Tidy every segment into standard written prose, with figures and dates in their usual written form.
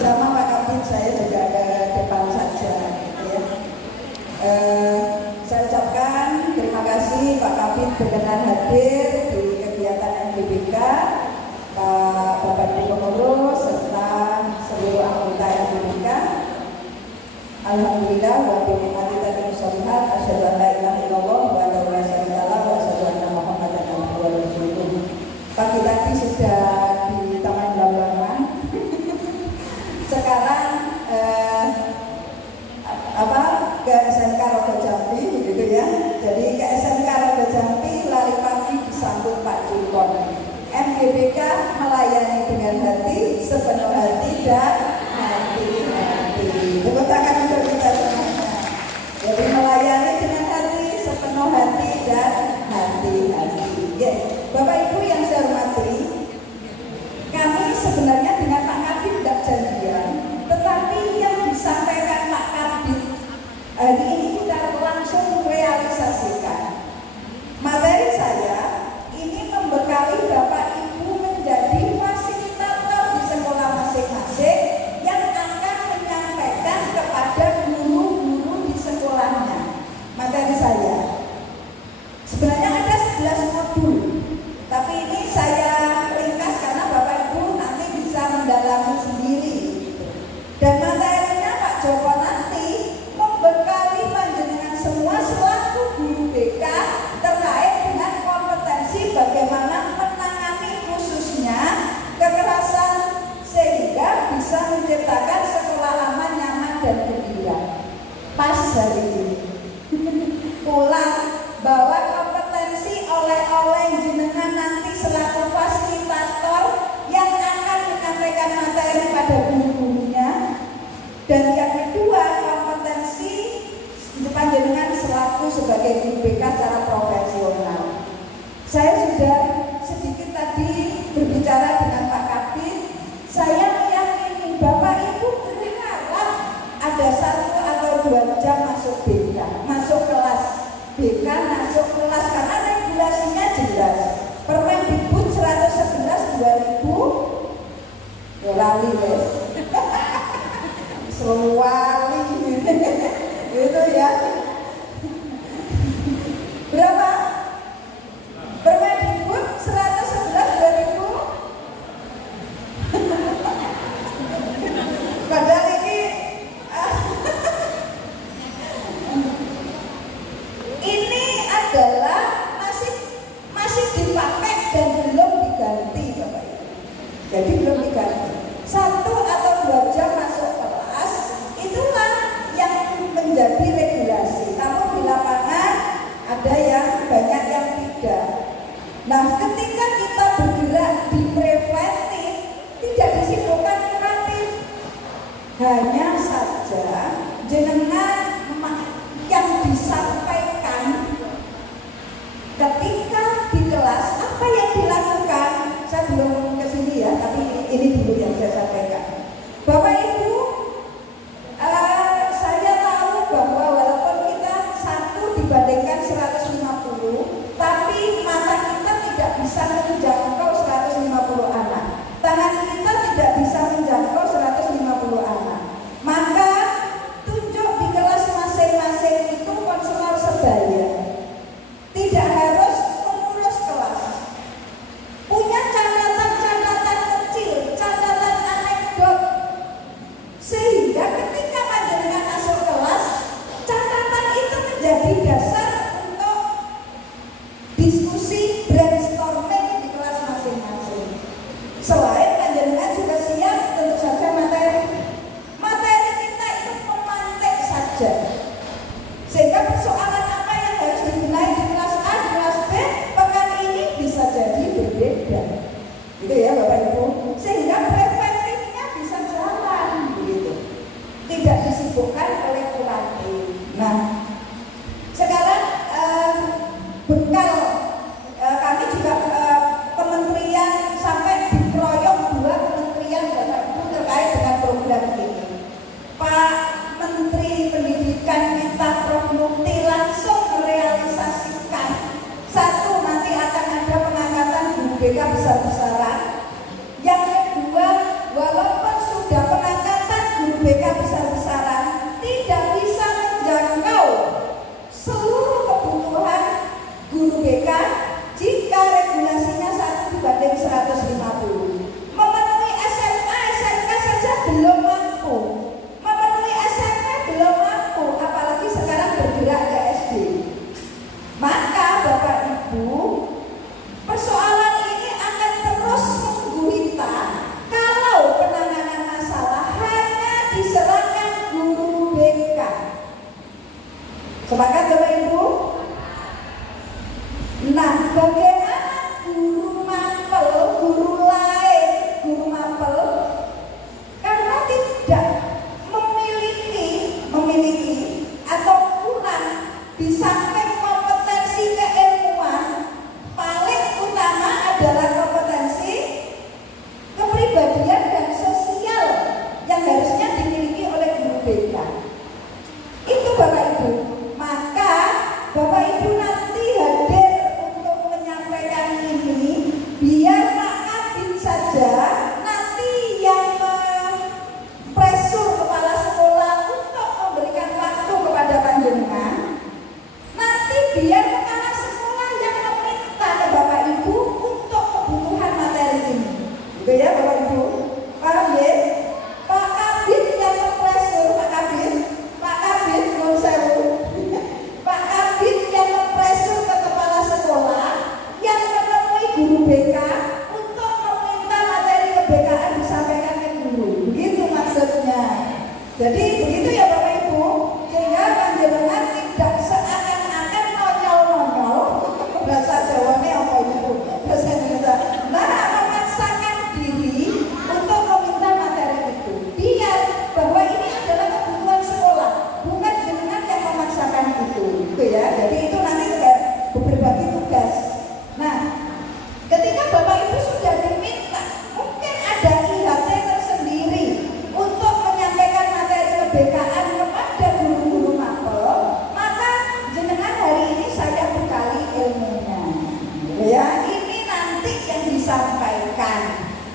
Sama Pak Kapit, saya juga ada depan saja gitu ya. Saya ucapkan terima kasih Pak Kapit berkenan hadir di kegiatan MGBK, Pak Bapak Ibu Pengurus serta seluruh anggota MGBK. Alhamdulillah wa bi ni'mati tadi sholihat asyhadu an la ilaha illallah wa la syarika lahu wa asyhadu anna Muhammadan abduhu wa rasuluh. Pagi tadi sudah di Taman Lambangan. Sekarang ke SMK Rogo Jambi gitu ya. Jadi ke SMK Rogo Jambi lari pagi disambut Pak Julkon. MGBK melayani dengan hati, sepenuh hati dan hati-hati. Tepuk tangan untuk kita semuanya. Jadi melayani dengan hati, sepenuh hati dan hati-hati. Ya. Bapak Ibu yang saya hormati, kami sebenarnya dengan Pak Kabid tidak janjian, tetapi yang disampaikan Pak Kabid hari ini kita langsung realisasikan. Materi saya ini membekali Bapak Ibu menjadi fasilitator di sekolah masing-masing yang akan menyampaikan kepada guru-guru di sekolahnya. Materi saya sebenarnya ada 11 modul, tapi ini saya ringkas karena Bapak Ibu nanti bisa mendalami sendiri. Dan materinya Pak Joko nanti membekali panjenengan semua selaku guru BK terkait dengan kompetensi bagaimana menangani khususnya kekerasan sehingga bisa menciptakan sekolah aman, nyaman, dan gembira. Pas hari ini ulang bahwa kompetensi oleh jenengan nanti selaku fasilitator yang akan menyampaikan materi pada guru-gurunya. Dan yang kedua, kompetensi panjenengan selaku sebagai guru BK secara profesional. Saya sudah sedikit tadi berbicara dengan Pak Kabid. Saya meyakini Bapak Ibu dengarlah ada 1 atau 2 jam masuk BK, masuk kelas BK, masuk kelas karena regulasinya jelas. Permendikbud 111 2000 lali wes. Sewali itu ya. Berapa? Permendikbud 111 2000. Padahal ini adalah masih dipakai dan belum diganti Bapak Ibu. Jadi belum diganti. 1 atau 2 jam masuk kelas itulah yang menjadi regulasi. Namun di lapangan ada yang banyak yang tidak. Nah, ketika kita bergerak di preventif, tidak disibukkan kuratif. Hanya saja jenengan yang disampaikan ketika di kelas apa yang dilakukan. Saya belum ke sini ya, tapi ini dulu yang saya sampaikan. Bapak Ibu, saya tahu bahwa walaupun kita 1 dibandingkan 150, tapi mata kita tidak bisa menjangkau 150 anak. Tangan kita tidak bisa menjangkau 150 anak. Maka tunjuk di kelas masing-masing itu konselor sebaya. Tidak harus mengurus kelas. Punya catatan kecil, catatan anekdot Jadi begitu ya Bapak Ibu, sehingga panjenengan tidak seakan-akan nonyol-nonyol bahasa Jawanya apa itu? Bahasa Indonesia. Nah, memaksakan diri untuk meminta materi itu. Biar bahwa ini adalah kebutuhan sekolah, bukan jenengan yang memaksakan itu. Gitu ya. Jadi itu nanti berbagi tugas. Nah, ketika Bapak Ibu sudah diminta, mungkin ada IHT tersendiri untuk menyampaikan materi kebekaan kepada guru-guru mapel, maka jenengan hari ini saya bekali ilmunya. Ya, ini nanti yang disampaikan.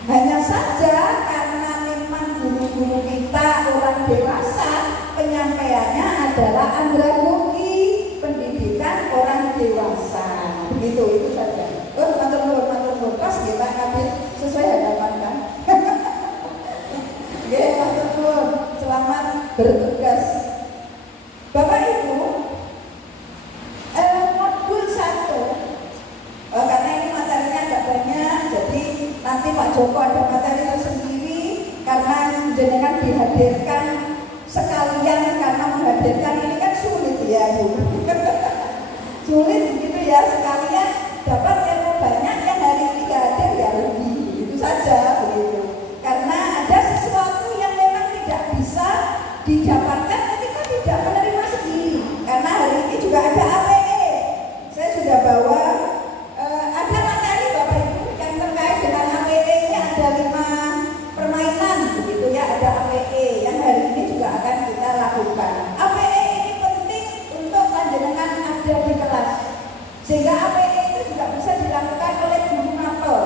Hanya saja karena memang guru-guru kita orang dewasa, penyampaiannya adalah andragogi, pendidikan orang dewasa. Begitu, itu saja. Matur pas kita ngambil sesuai hadapan kan. Oke, matur selamat bertugas. Bapak Ibu, modul 1, karena ini materinya agak banyak, jadi nanti Pak Joko ada materi tersendiri karena jenengan dihadirkan sekalian, karena menghadirkan ini kan sulit ya Bu. Sulit begitu ya, sekalian dapat ilmu banyak yang hari ini tidak hadir ya rugi, begitu saja begitu. Karena ada sesuatu yang memang tidak bisa didapatkan ketika tidak menerima sendiri. Karena hari ini juga ada APE. Saya sudah bawa ada materi Bapak Ibu yang terkait dengan APE ini, ada 5 permainan begitu ya, ada APE yang hari ini juga akan kita lakukan. APE ini penting untuk panjenengan ada di kelas, sehingga APE itu juga bisa dilakukan oleh guru mapel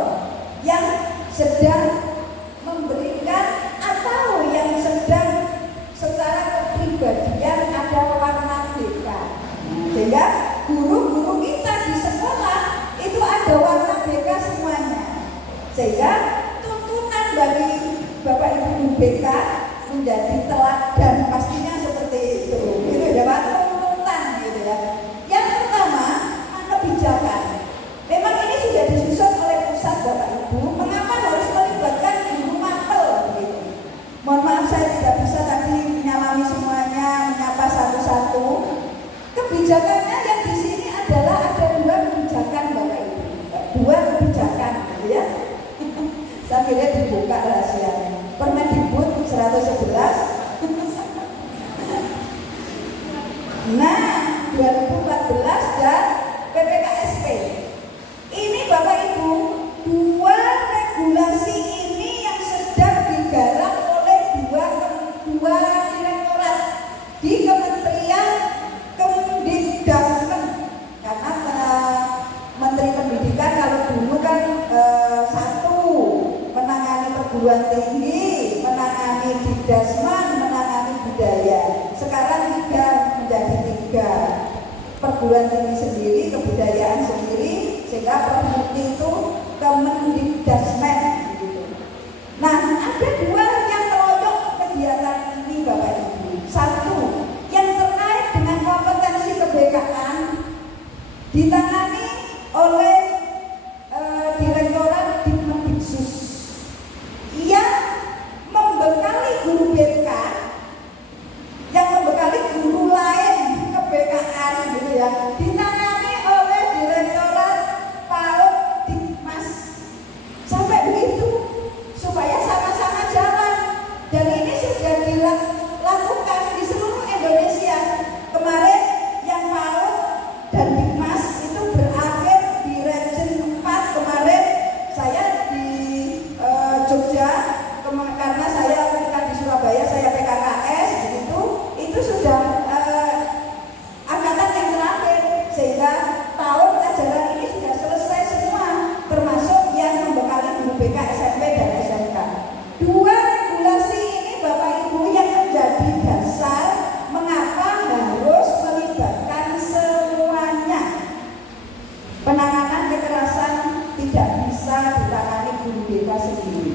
yang sedang memberikan atau yang sedang secara kepribadian ada warna BK. Sehingga guru-guru kita di sekolah itu ada warna BK semuanya. Sehingga tuntunan bagi Bapak Ibu BK menjadi teladan, pastinya seperti itu. Gitu ya Pak, tuntutan gitu ya. Yang pertama, kebijakan. Memang ini sudah disusun oleh pusat Bapak Ibu. Mengapa harus melibatkan guru mapel begitu? Mohon maaf saya tidak bisa tadi menyalami semuanya, menyapa satu-satu. Kebijakannya yang di sini adalah ada 2 kebijakan Bapak Ibu. 2 kebijakan gitu ya. Saya kira dibuka rahasianya. Permendikbud 111. Nah, 2014 dan PPKSP. Ini Bapak Ibu, 2 regulasi ini yang sedang digarap oleh 2 direktorat di Kementerian Kemdikbudristek. Karena Menteri Pendidikan kalau dulu kan 1 menangani perguruan tinggi, menangani Dikdasman, menangani budaya. Sekarang 3 menjadi 3. Perguruan tinggi sendiri, kebudayaan sendiri, sehingga Permukti itu Kemendikdasmen gitu. Nah, ada 2 yang meroyok kegiatan ini Bapak Ibu. 1 yang terkait dengan kompetensi kebekaan ditangani oleh Direktorat Dikmendiksus yang membekali guru BK, yang membekali guru lain kebekaan gitu ya, ditangani oleh Direktorat PAUD Dikmas. Sampai begitu supaya sama-sama jalan, dan ini sudah dilakukan di seluruh Indonesia. Kemarin yang PAUD dan Dikmas itu berakhir di Region 4. Kemarin saya di Jogja, karena saya ketika di Surabaya saya PKKS begitu, itu sudah angkatan yang terakhir, sehingga tahun ajaran ini sudah selesai semua, termasuk yang membekali guru BK SMP dan SMK. 2 regulasi ini Bapak Ibu yang menjadi dasar mengapa harus melibatkan semuanya. Penanganan kekerasan tidak bisa ditangani guru BK sendiri,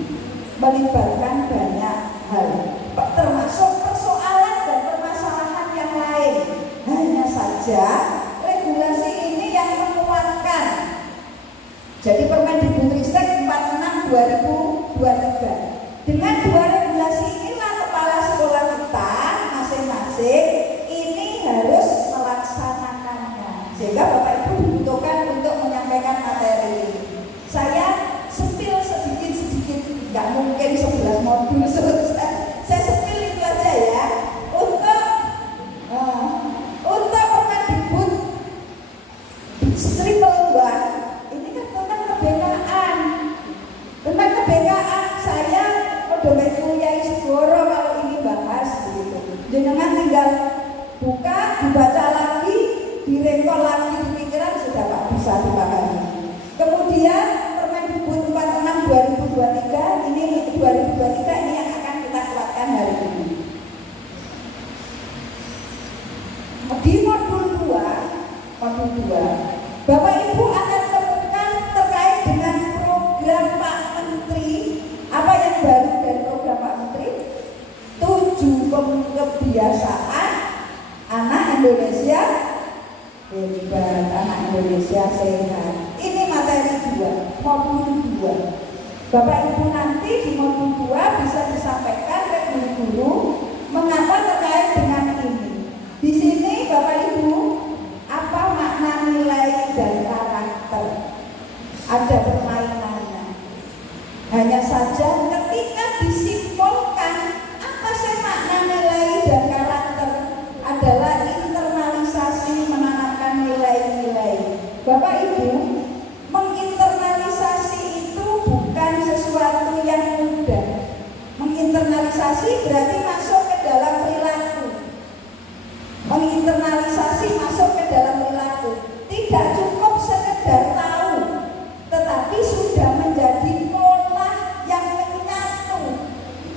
melibatkan banyak hal, termasuk persoalan dan permasalahan yang lain. Hanya saja regulasi ini yang menguatkan. Jadi Permendikbudristek 46/2023. Dengan 2 regulasi inilah kepala sekolah kita dompet Yai Segoro kalau ini bahas begitu. Jenengan tinggal buka, dibaca lagi, direkol lagi di pikiran sudah Pak bisa dipahami. Kemudian Permendikbud 46 2023 ini 2023 ini yang akan kita kuatkan hari ini. Di modul 2 Bapak Ibu akan temukan terkait dengan program Pak Menteri. Apa yang baru dari program Pak Menteri? 7 kebiasaan anak Indonesia hebat, anak Indonesia sehat. Ini materi 2, modul 2. Bapak Ibu nanti di modul 2 bisa disampaikan ke guru-guru mengapa terkait dengan ini. Di sini Bapak Ibu, apa makna nilai dan karakter? Ada permainannya. Hanya saja ketika disimpulkan apa sih makna nilai dan karakter adalah internalisasi menanamkan nilai-nilai. Bapak Ibu, menginternalisasi itu bukan sesuatu yang mudah. Menginternalisasi berarti masuk ke dalam perilaku. Menginternalisasi masuk ke dalam perilaku. Tidak cukup sekedar tahu, tetapi sudah menjadi pola yang menyatu.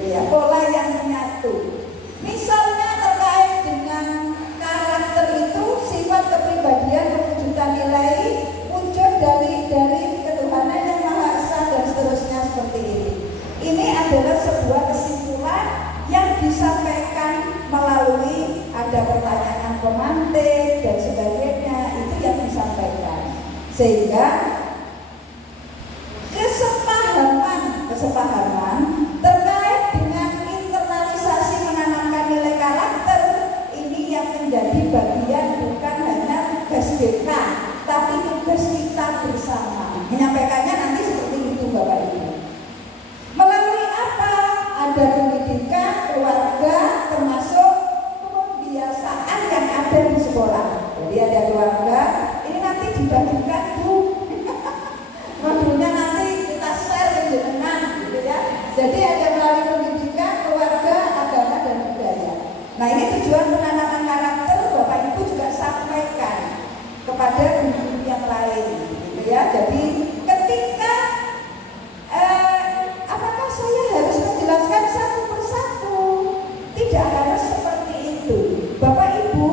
Ya, pola yang menyatu. Misalnya terkait dengan karakter itu, sifat kepribadian perwujudan nilai wujud dari ketuhanan yang Maha Esa dan seterusnya seperti ini. Ini adalah sebuah kesimpulan yang disampaikan melalui ada pertanyaan pemantik dan sebagainya, itu yang disampaikan. Sehingga kesepahaman terkait dengan internalisasi menanamkan nilai karakter ini yang menjadi bagian bukan hanya tugas BK, tapi tugas kita bersama. Menyampaikannya nanti seperti itu Bapak Ibu. Melalui apa? Ada pendidikan, keluarga, termasuk kebiasaan yang ada di sekolah. Jadi ada keluarga, ini nanti dibagikan Bu. Modulnya nanti kita share dengan gitu ya. Jadi ada melalui pendidikan, keluarga, agama dan budaya. Nah ini tujuan penanaman karakter Bapak Ibu juga sampaikan kepada guru yang lain, gitu ya. Jadi ketika apakah saya harus menjelaskan satu persatu? Tidak harus seperti itu. Bapak Ibu,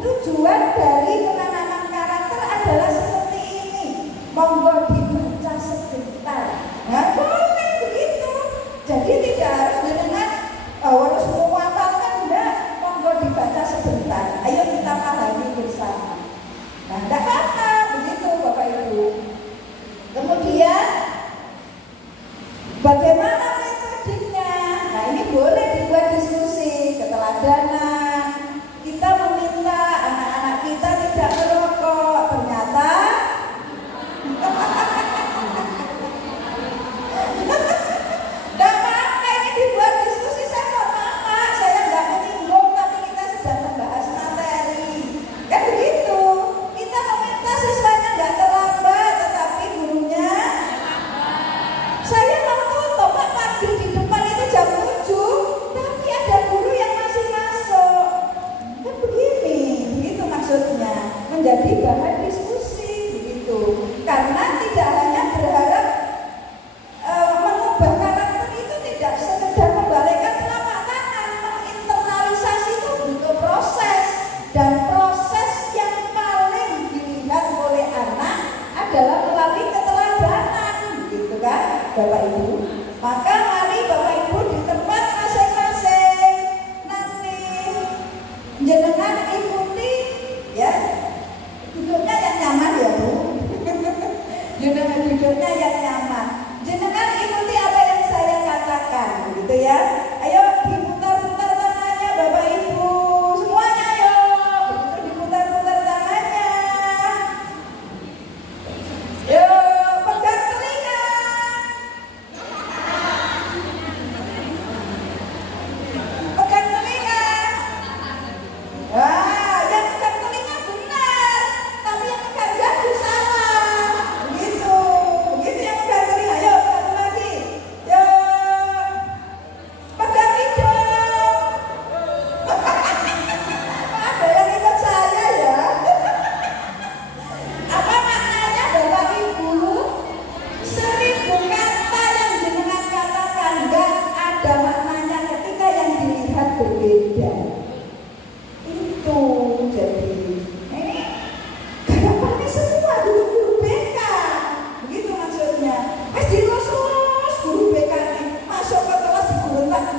tujuan dari penanaman karakter adalah seperti ini. Monggo dibaca sebentar. Nah, boleh begitu. Jadi tidak harus dengan harus menguapalkan, enggak. Monggo dibaca sebentar. Ayo kita pahami bersama. Nah, enggak apa-apa begitu Bapak Ibu. Kemudian bagaimana metodenya? Nah, ini boleh dibuat diskusi, keteladanan. Kita meminta anak-anak kita tidak merokok, ternyata tidak apa-apa, ini dibuat diskusi. Saya mau apa? Saya nggak menyinggung, tapi kita sedang membahas materi. Kan begitu. Kita meminta siswanya nggak terlambat, tetapi gurunya saya mau tutup Pak pagi di depan itu jam 7.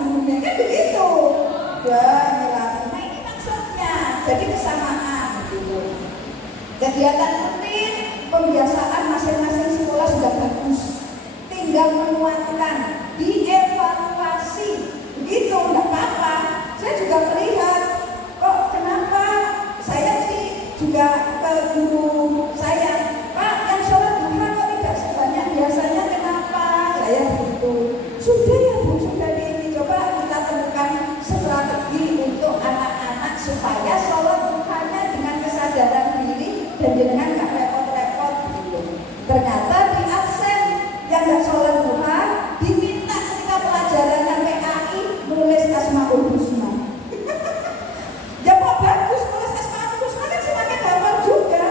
gurunya kan begitu. Nah ini maksudnya, jadi kesamaan gitu. Kegiatan rutin, pembiasaan masing-masing sekolah sudah bagus, tinggal menguatkan, dievaluasi, begitu, enggak apa-apa. Saya juga melihat, kok kenapa saya sih juga ke guru saya, Pak, yang sholat duha kok tidak sebanyak biasanya, kenapa? Saya begitu. Sudah ya Bu, sudah ini, coba kita temukan strategi untuk anak-anak supaya sholat duhanya dengan kesadaran diri dan dengan nggak repot-repot gitu. Ternyata di absen yang nggak sholat duha diminta ketika pelajarannya PAI nulis Asmaul Husna. Ya kok bagus nulis Asmaul Husna kan semakin hafal juga.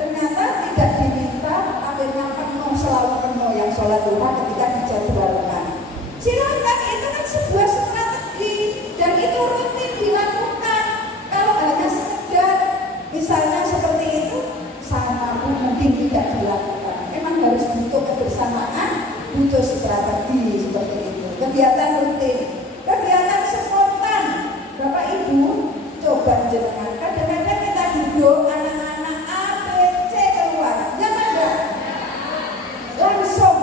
Ternyata tidak diminta, akhirnya penuh, selalu penuh yang sholat duha ketika dijadwalkan. Silakan, itu kan sebuah strategi dan itu rutin dilakukan. Kalau hanya sekedar misalnya seperti itu, sama pun mungkin tidak dilakukan. Memang harus butuh kebersamaan, butuh strategi seperti itu. Kegiatan rutin, kegiatan spontan. Bapak Ibu, coba jenengan. Kadang-kadang kita duduk anak-anak A, B, C keluar, ya ada. Langsung,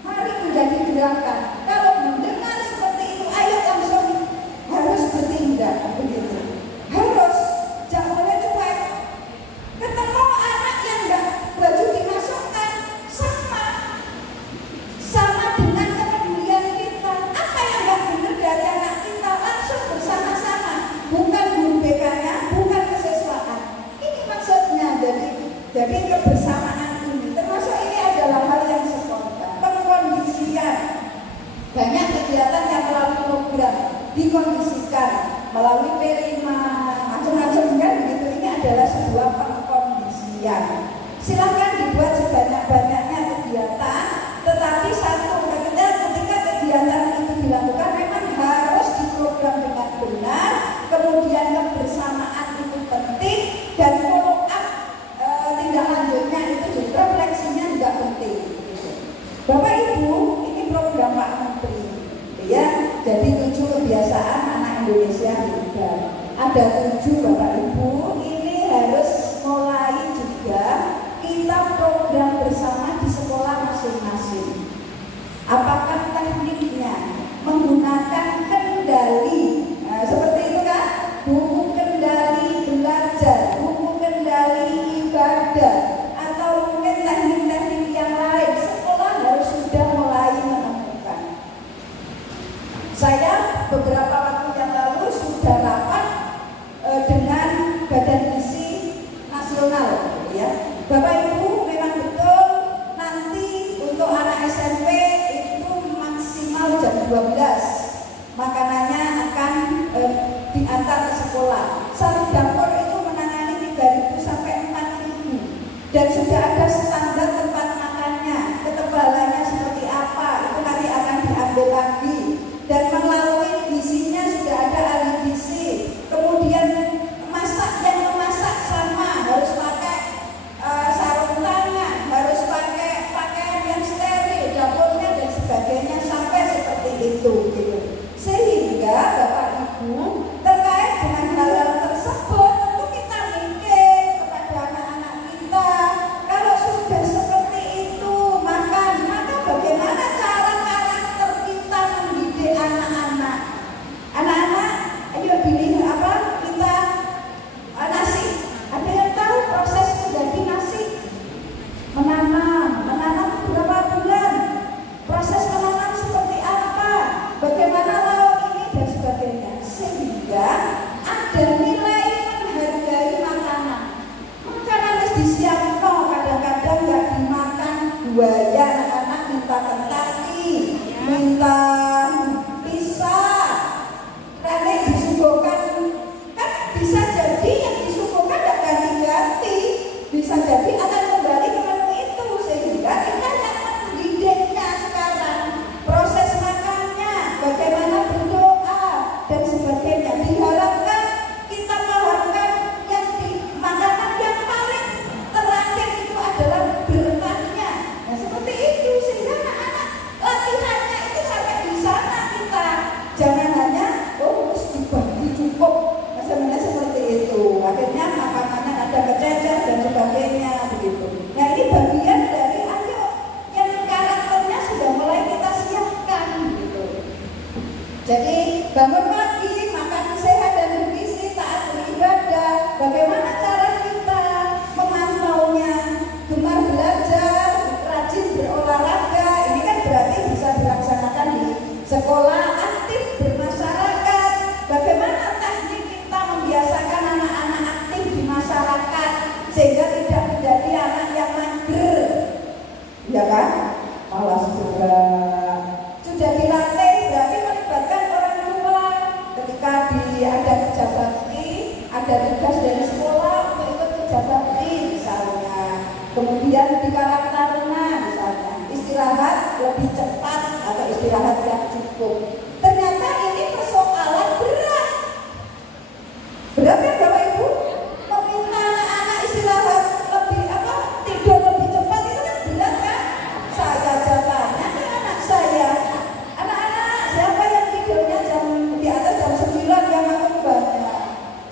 mari menjadi gerakan. Kalau mendengar seperti itu, ayo langsung harus bertindak begitu. Harus, jangan boleh cuek. Ketemu anak yang enggak baju dimasukkan, sama dengan kepedulian kita. Apa yang enggak benar dari anak kita, langsung bersama-sama. Bukan guru BK-nya, bukan kesiswaan. Ini maksudnya, jadi kebersamaan ini. Termasuk ini adalah hal yang spontan. Pengkondisian. Banyak kegiatan yang melalui program dikondisikan melalui P5, macam-macam kan begitu. Ini adalah sebuah pengkondisian. Silakan dibuat sebanyak-banyaknya kegiatan, tetapi satu, ketika kegiatan itu dilakukan memang harus diprogram dengan benar, kemudian kebersamaan itu penting, dan follow up tindak lanjutnya itu juga, refleksinya juga penting. Bapak Ibu, ini program Pak Menteri, ya. Jadi 7 kebiasaan anak Indonesia muda. Ada 7 Bapak Ibu, ini harus mulai juga kita program bersama di sekolah masing-masing. Apakah tekniknya menggunakan kendali, seperti itu kan? Buku kendali belajar, buku kendali ibadah, atau mungkin teknik-teknik yang lain. Sekolah harus sudah mulai menemukan. Saya beberapa waktu yang lalu sudah rapat dengan Badan Gizi Nasional, ya. Bapak Ibu, memang betul nanti untuk anak SMP itu maksimal jam 12 makanannya akan diantar ke sekolah. Satu dapur itu menangani 3.000 sampai 4.000 dan sudah ada standar tempat makannya, ketebalannya seperti apa, itu nanti akan diambil lagi, dan melalui gizinya sudah ada ahli gizi. Kemudian yang memasak sama harus pakai sarung bangun pagi, makan sehat dan bergizi, taat beribadah. Bagaimana cara kita memantaunya? Gemar belajar, rajin berolahraga, ini kan berarti bisa dilaksanakan di sekolah, aktif bermasyarakat. Bagaimana teknik kita membiasakan anak-anak aktif di masyarakat sehingga tidak menjadi anak yang mager, ya kan? Malas juga. Sudah dilatih, berarti melibatkan orang tua ketika ada kerja bakti, ada tugas dari sekolah untuk ikut kerja bakti misalnya. Kemudian di Karang Taruna misalnya, istirahat lebih cepat atau istirahat yang cukup. Ternyata ini persoalan berat. Berat kan Bapak Ibu? Meminta anak-anak istirahat lebih tidur lebih cepat itu kan berat kan? Saya aja tanya ke anak saya, anak-anak siapa yang tidurnya di atas jam 9 yang aku banyak?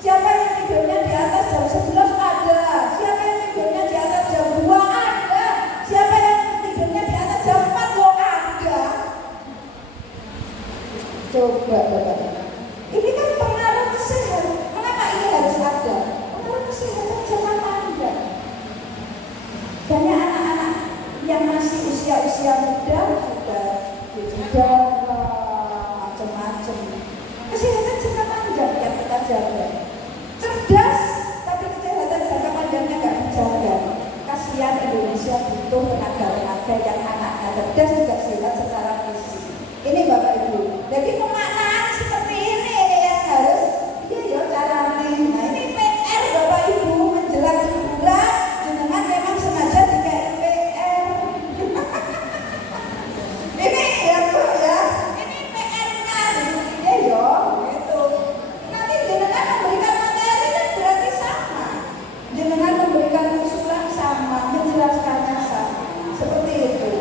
Siapa yang tidurnya di atas jam 11 ada? Siapa yang tidurnya di atas jam 2 ada? Siapa yang tidurnya di atas jam 4 loh ada? Coba Bapak, ini kan pengaruh kesehatan. Kenapa ini harus ada? Pengaruh kesehatan jangka panjang. Banyak anak-anak yang masih usia-usia muda sudah juga macam-macam. Kesehatan jangka panjang yang kita jaga. Cerdas, tapi kesehatan jangka panjangnya nggak dijaga. Kasihan Indonesia butuh tenaga-tenaga yang anaknya cerdas juga sehat secara fisik. Ini Bapak Ibu. Jadi pemaknaan seperti ini yang harus caranya. Nah ini PR Bapak Ibu menjelang liburan, jenengan memang sengaja dikai PR. Ini ya Bu ya, ini PR-nya ini gitu. Nanti jenengan memberikan materi kan berarti sama. Jenengan memberikan usulan sama, menjelaskannya sama. Seperti itu.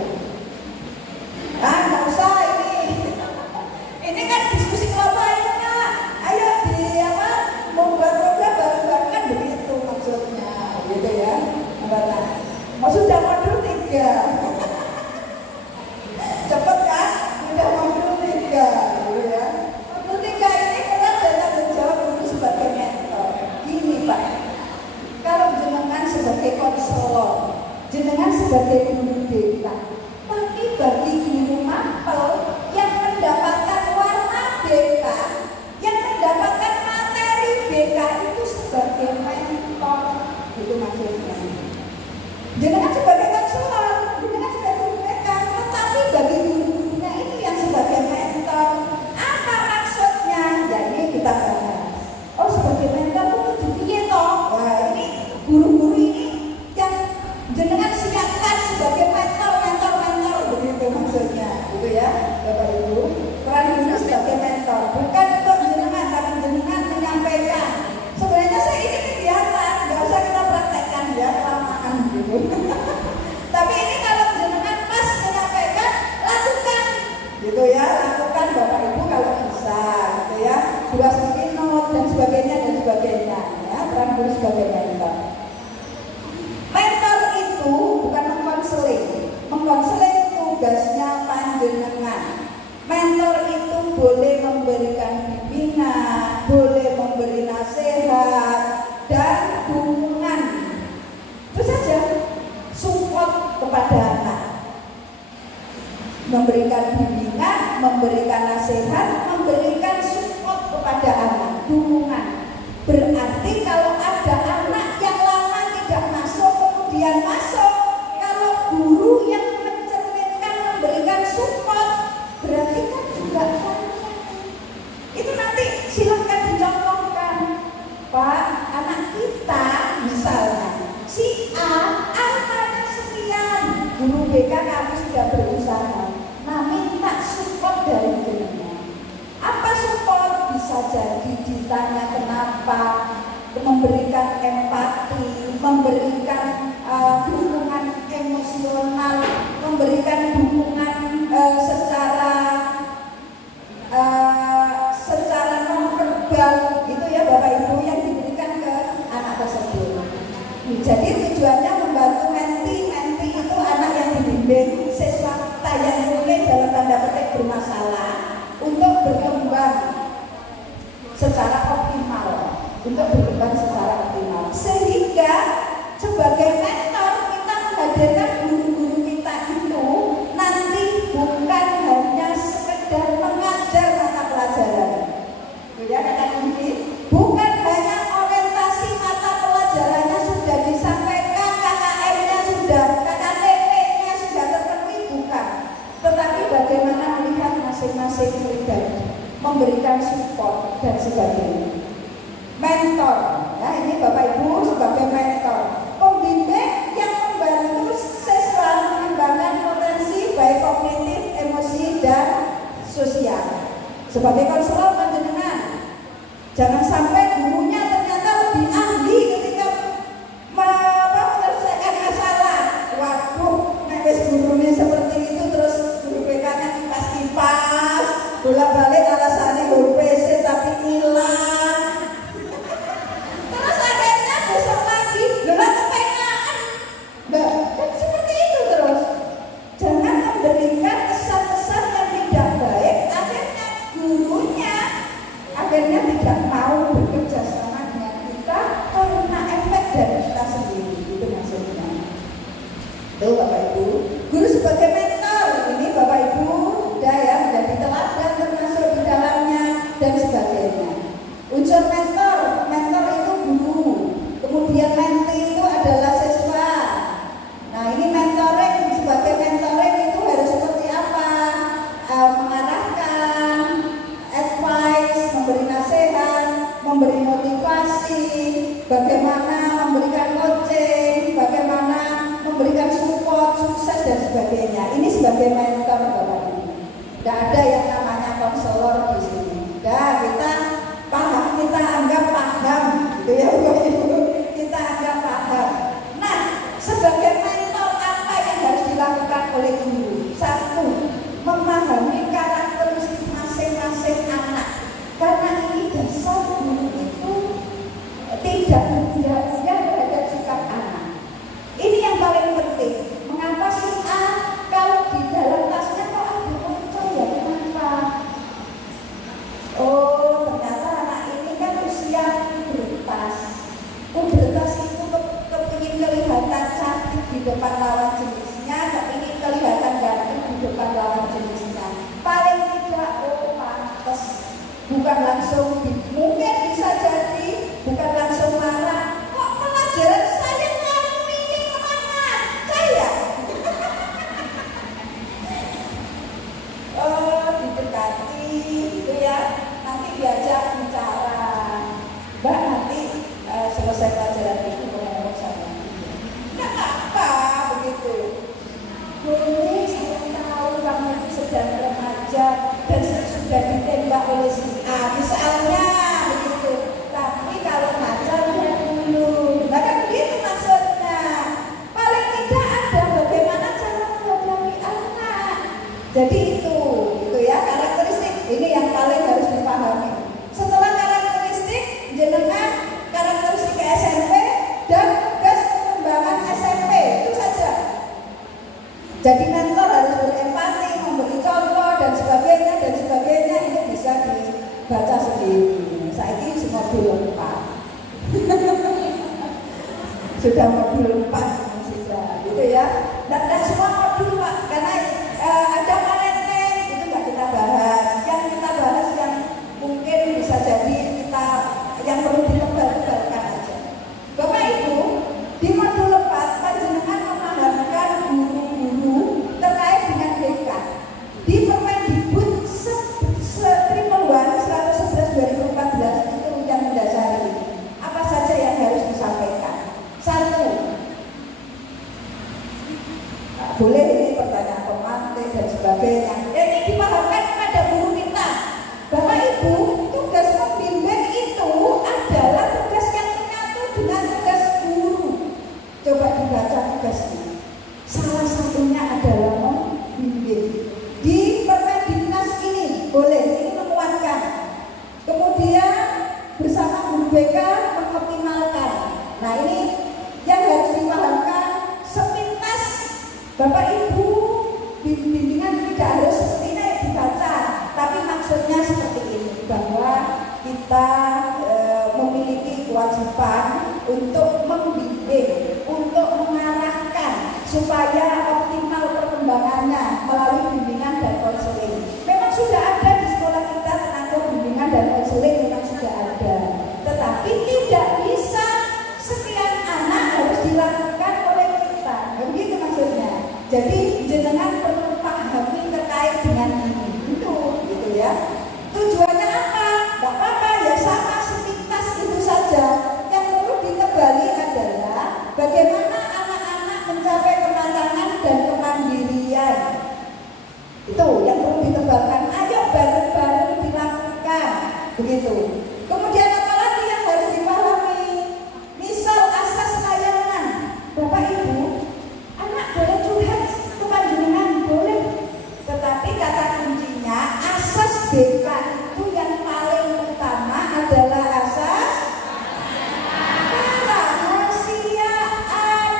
Nah, nggak usah ini kan diskusi kelompok ini Kak. Ayo membuat program bareng-bareng kan begitu maksudnya, gitu ya. Mau sudah modul 3. Cepet kan? Sudah modul 3, gitu ya. Modul 3 ini peran dan tanggung jawab guru sebagai mentor. Gini Pak, kalau jenengan sebagai konselor, jenengan sebagai guru BK, tapi bagi guru mapel yang mendapatkan warna BK, yang mendapatkan materi BK itu sebagai mentor, itu maksudnya. Jangan sebagai konselor, jangan sebagai guru BK, tetapi bagi guru-gurunya itu yang sebagai mentor. Apa maksudnya? Ya ini kita bahas. Oh sebagai mentor itu piye toh? Wah ini guru-guru ini yang jenengan siapkan sebagai mentor begitu maksudnya, gitu ya Bapak Ibu. Peran guru sebagai mentor bukan untuk jenengan, tapi jenengan menyampaikan. Sebenarnya saya ini kegiatan, nggak usah kita praktekkan ya kelamaan gitu. Tapi ini kalau jenengan pas menyampaikan, lakukan, gitu ya, lakukan Bapak Ibu kalau bisa, gitu ya. Buat note dan sebagainya ya. Peran guru sebagai mentor. Mentor itu bukan mengkonseling. Mengkonseling tugasnya panjenengan. Mentor itu boleh memberikan bimbingan, boleh memberi nasihat dan dukungan. Itu saja, support kepada anak. Memberikan bimbingan, memberikan nasihat, memberikan support kepada anak, dukungan. Berarti kalau ada anak yang lama tidak masuk kemudian masuk, kalau guru yang memberikan support, berarti kan juga itu nanti silakan dicontohkan. Pak, anak kita misalnya si A angkanya sekian, guru BK kami sudah berusaha, nah minta support dari jenengan. Apa support? Bisa jadi ditanya kenapa, memberikan empati, memberikan dukungan emosional, memberikan dukungan secara non-verbal, gitu ya Bapak Ibu, yang diberikan ke anak tersebut. Jadi tujuannya membantu menti itu anak yang dibimbing, siswa kita yang mungkin dalam tanda petik bermasalah untuk berkembang secara optimal, untuk berkembang secara optimal. Sehingga sebagai mentor kita menghadirkan guru-guru kita itu nanti bukan hanya sekedar mengajar mata pelajaran, ya kata kunci, bukan hanya orientasi mata pelajarannya sudah disampaikan, KKM-nya sudah, KKTP-nya sudah terpenuhi, bukan, tetapi bagaimana melihat masing-masing pribadi, memberikan support dan sebagainya. Mentor, ya ini Bapak Ibu sebagai mentor, pembimbing yang membantu siswa mengembangkan potensi baik kognitif, emosi dan sosial. Sebagai konselor panjenengan, jangan sampai gurunya ternyata lebih ahli ketika menyelesaikan masalah. Waduh, wis gurunya seperti itu terus guru BK-nya kipas-kipas, bolak-balik alasannya guru PC tapi hilang. Terus akhirnya besok lagi, gerak kepengaan. Nah, kan seperti itu terus. Jangan memberikan kesan-kesan yang tidak baik, akhirnya gurunya akhirnya tidak mau bekerja sama dengan kita karena efek dari kita sendiri. Itu maksudnya. Tuh Bapak Ibu, guru sebagai mentor ini Bapak Ibu sudah ya menjadi teladan termasuk di dalamnya dan sebagainya. Unsur mentor, mentor itu guru, kemudian mentee itu adalah siswa. Nah ini mentoring, sebagai mentoring itu harus seperti apa? Mengarahkan, advice, memberi nasihat, memberi motivasi, bagaimana memberikan coaching, bagaimana memberikan support, sukses dan sebagainya. Ini sebagai mentor Bapak Ibu. Tidak ada yang namanya konselor di sini. Nah, kita paham, kita anggap paham, gitu ya Bapak Ibu. Kita anggap paham. Nah, sebagai mentor apa yang harus dilakukan oleh guru? Satu, memahami karakteristik masing-masing anak. Karena ini dasar guru itu tidak berbiaya terhadap sikap anak. Ini yang paling penting. Mengapa si A kalau di dalam tasnya kok ada konco ya? Kenapa? Oh, ternyata anak ini kan usia pubertas. Pubertas itu kepingin kelihatan cantik di depan lawan jenisnya, kepingin kelihatan ganteng di depan lawan jenisnya. Paling tidak, oh pantes. Bukan langsung, mungkin bisa jadi bukan langsung marah. Kok pelajaran saya ngaruh ini kemana? Saya didekati gitu ya, nanti diajak bicara, Mbak nanti selesai pelajaran itu ngomong sama nggak apa begitu. Boleh, saya tahu kamu itu sedang remaja dan sudah ditembak oleh si A misalnya begitu, tapi kalau ngajar ya dulu. Nah kan begitu maksudnya. Paling tidak ada bagaimana cara menghadapi anak. Jadi itu ya karakteristik ini yang paling harus dipahami. Setelah karakteristik jenengan karakteristik SMP dan tugas pengembangan SMP itu saja. Jadi mentor harus berempati, memberi contoh dan sebagainya itu bisa dibaca sendiri. Saya ini semua modul 4. Sudah modul 4 sudah gitu ya. Dan semua modul Pak, karena ada parenting itu nggak kita bahas. Yang kita bahas yang mungkin bisa jadi kita yang perlu ditebal-tebalkan aja. Bapak Ibu, di modul 4 panjenengan memahamkan guru-guru terkait dengan BK. Di Permendikbud 111/2014 itu yang mendasari apa saja yang harus disampaikan. Satu, boleh ini pertanyaan pemantik dan sebagainya. Ini dipahamkan kepada guru kita. Bapak Ibu, tugas pembimbing itu adalah tugas yang menyatu dengan tugas guru. Coba dibaca tugasnya. Salah satunya adalah membimbing. Di Permendiknas ini boleh, ini menguatkan. Kemudian bersama guru BK mengoptimalkan. Nah ini yang harus dipahamkan sepintas. Bapak Ibu, bimbingan tidak harus seperti ini dibaca, tapi maksudnya seperti ini, bahwa kita kita memiliki kewajiban untuk membimbing, untuk mengarahkan supaya optimal perkembangannya melalui bimbingan dan konseling. Memang sudah ada di sekolah kita tenaga bimbingan dan konseling, memang sudah ada. Tetapi tidak bisa sekian anak harus dilakukan oleh kita. Begitu maksudnya. Jadi jenengan perlu pahami terkait dengan ini. Itu gitu ya. Tujuannya apa? Tidak apa-apa ya, sama sepintas itu saja. Yang perlu ditebali adalah bagaimana anak-anak mencapai kematangan dan kemandirian. Itu yang perlu ditebalkan. Ayo bareng-bareng dilakukan. Begitu. Kemudian apalagi yang harus dipahami? Misal asas layanan. Bapak Ibu, anak boleh curhat ke panjenengan, boleh. Tetapi kata kuncinya asas BK itu yang paling utama adalah asas kerahasiaan.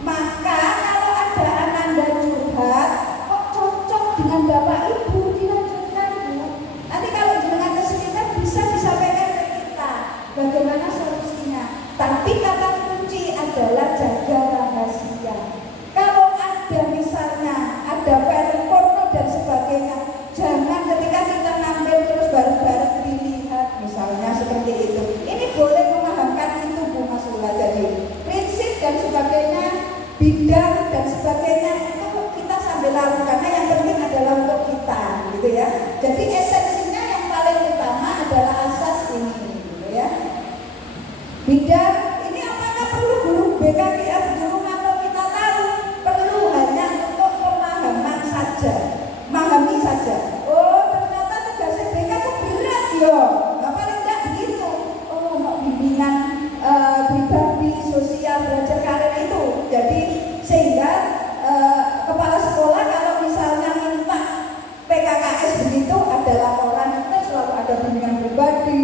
Maka kalau ada ananda curhat kok cocok dengan Bapak Ibu, dilanjutkan Bu. Nanti kalau jenengan kesulitan bisa disampaikan ke kita bagaimana solusinya. Tapi kata kunci adalah jaga rahasia. Kalau ada misalnya ada film porno dan sebagainya, jangan ketika kita ngambil terus bareng-bareng dilihat, misalnya seperti itu. Ini boleh memahamkan itu Bu Masula. Jadi prinsip dan sebagainya, bidang dan sebagainya itu kita sambil lakukan, karena yang penting adalah untuk kita, gitu ya. Jadi esensinya yang paling utama adalah asas ini, gitu ya. Bidang ini apakah perlu guru BKKF, guru ngapel kita tahu? Perlu hanya untuk pemahaman saja, memahami saja. Oh ternyata tugasnya BK itu berat ya, nggak paling tidak begitu. Oh mau bimbingan pribadi, sosial, belajar karir itu. Jadi sehingga kepala sekolah kalau misalnya minta PKKS begitu ada laporan, kita selalu ada bimbingan pribadi,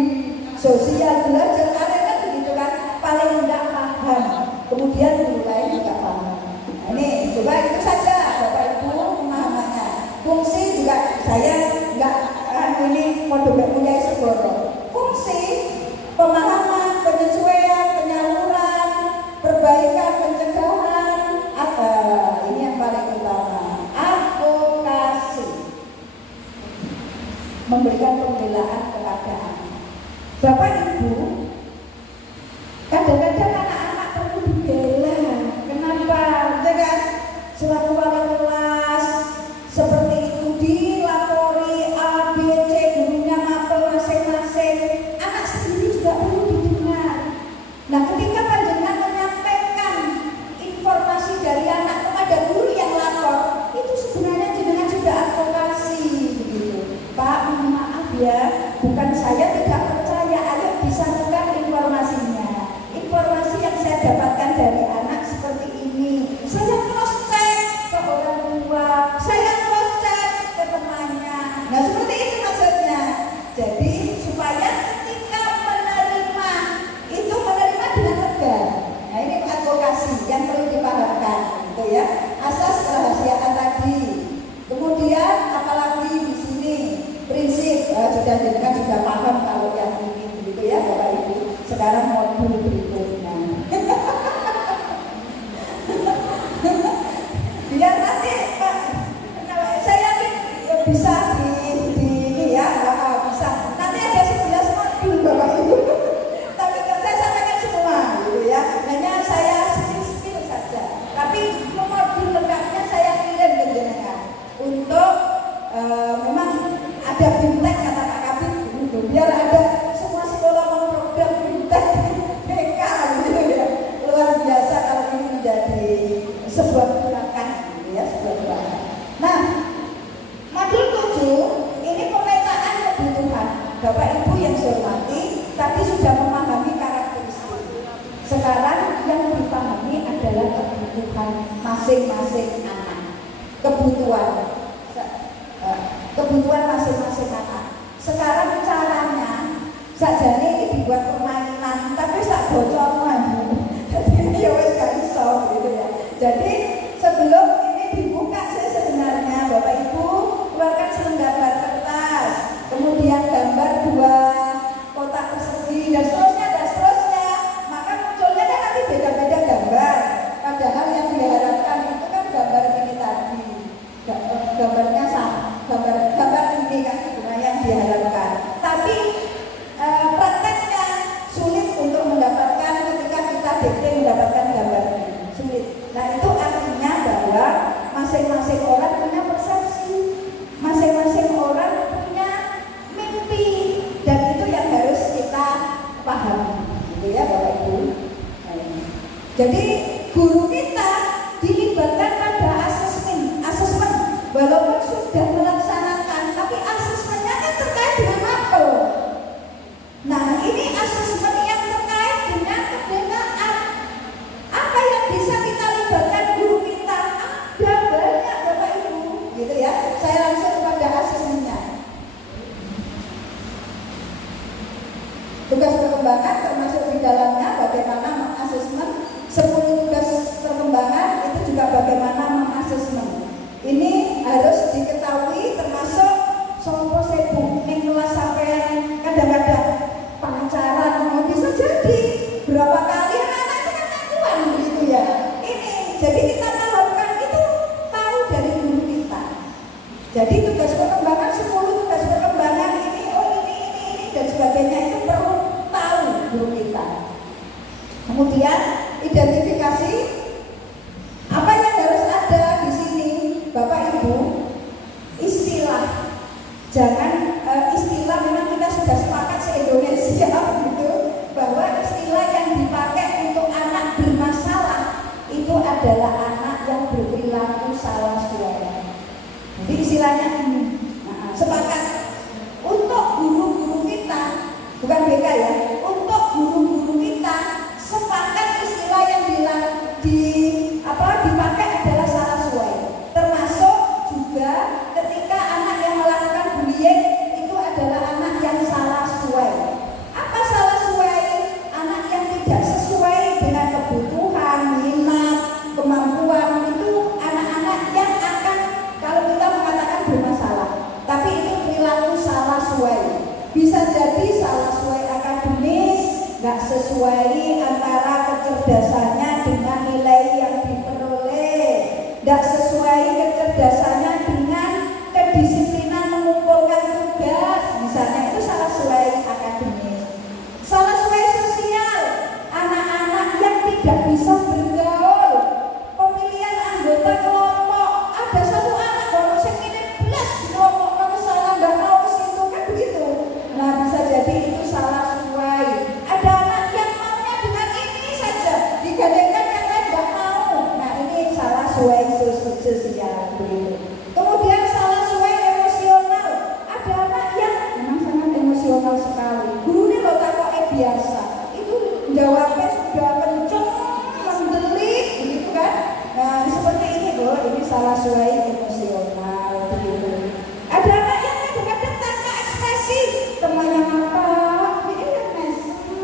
sosial, belajar karir kan begitu kan, paling tidak paham. Kemudian guru lain juga paham. Nah, ini coba itu saja Bapak Ibu pemahamannya. Fungsi juga saya nggak ini modul punya segoro. Fungsi pemahaman, penyesuaian, penyaluran, perbaikan, pencegahan, ini yang paling utama. Advokasi, memberikan pembelaan kepada anak. Bapak Ibu, kadang-kadang anak-anak perlu dibela. Kenapa? Jangan selaku wali kelas seperti itu dilapori A, B, C, gurunya mapel masing-masing. Anak sendiri juga perlu didengar. Nah, ketika panjenengan menyampaikan informasi dari anak kepada guru yang lapor, itu sebenarnya jenengan sudah advokasi begitu. Pak, mohon maaf ya, bukan saya tidak percaya, ayo disatukan informasinya. Informasi yang saya dapatkan dari anak seperti ini. Saya cross check ke orang tua, saya cross check ke temannya. Nah, seperti itu maksudnya. Jadi supaya ketika menerima itu menerima dengan lega. Nah, ini advokasi yang perlu dipahamkan, gitu ya. Asas kerahasiaan tadi. Kemudian apalagi di sini prinsip sudah jenengan sudah paham kalau yang ini, gitu ya Bapak Ibu. Sekarang modul berikutnya. Biar nanti Pak, saya yakin bisa di ini ya, bisa. Nanti ada 11 modul Bapak Ibu. Tapi saya sampaikan semua, gitu ya. Hanya saya spill saja. Tapi modul lengkapnya saya kirim ke jenengan untuk memang ada bimtek kata Pak Kabit gitu. Biar ada semua sekolah memprogram bimtek BK gitu ya. Luar biasa kalau ini menjadi sebuah gerakan gitu ya, sebuah gerakan. Nah, modul 7 ini pemetaan kebutuhan. Bapak Ibu yang saya hormati, tadi sudah memahami karakteristik. Sekarang yang dipahami adalah kebutuhan masing-masing anak. Kebutuhan masing-masing anak. Sekarang caranya sajane ini dibuat permainan, tapi sak bocoran. Jadi ini ya wis gak iso gitu ya. Jadi sebelum ini dibuka saya sebenarnya Bapak Ibu keluarkan selembar kertas, kemudian gambar 2 kotak Jadi guru kita dilibatkan pada asesmen, walaupun sudah melaksanakan, tapi asesmennya kan terkait dengan apa? Nah, ini asesmen yang terkait dengan kebenaran. Apa yang bisa kita libatkan guru kita? Ada banyak Bapak Ibu, gitu ya. Saya langsung pada asesmennya. Tugas perkembangan termasuk di dalamnya bagaimana mengasesmen 10 tugas perkembangan, itu juga bagaimana mengasesmen. Ini harus diketahui, termasuk sopo sebu ning kelas sampean kadang-kadang pacaran bisa jadi berapa kali anak itu kan akuan gitu ya. Ini jadi kita pahamkan itu tahu dari guru kita. Jadi tugas perkembangan 10 tugas perkembangan ini, ini dan sebagainya itu perlu tahu guru kita. Kemudian identifikasi apa yang harus ada di sini, Bapak Ibu. Istilah, jangan istilah memang kita sudah sepakat se-Indonesia gitu, bahwa istilah yang dipakai untuk anak bermasalah itu adalah anak yang berperilaku salah suara. Jadi istilahnya ini, sepakat untuk guru-guru kita, bukan BK ya, untuk guru-guru kita sepakat istilah yang dipakai adalah salah suai. Termasuk juga ketika anak yang melakukan bullying itu adalah anak yang salah suai. Apa salah suai? Anak yang tidak sesuai dengan kebutuhan, minat, kemampuan, itu anak-anak yang akan, kalau kita mengatakan bermasalah, tapi itu perilaku salah suai. Bisa jadi salah suai akademis, nggak sesuai antara kecerdasannya dengan nilai yang diperoleh, nggak sesuai kecerdasannya dengan kedisiplinan mengumpulkan tugas, misalnya itu salah suai akademis. Salah suai sosial, anak-anak yang tidak bisa bergaul, pemilihan anggota kelompok, ada satu anak kalau sekini belas di kelompok kalau salah nggak mau ke situ kan begitu. Nah bisa jadi itu salah suai. Ada anak yang maunya dengan ini saja, digandengkan yang lain nggak mau. Nah ini salah suai sosial begitu. Kemudian salah suai emosional. Ada anak yang memang sangat emosional sekali. Gurunya lo takutnya biasa, itu jawabnya sudah kenceng, mendelik, gitu kan? Nah seperti ini loh, ini salah suai emosional begitu. Ada anak yang kadang-kadang tanpa ekspresi, temannya ngapa, ini mes.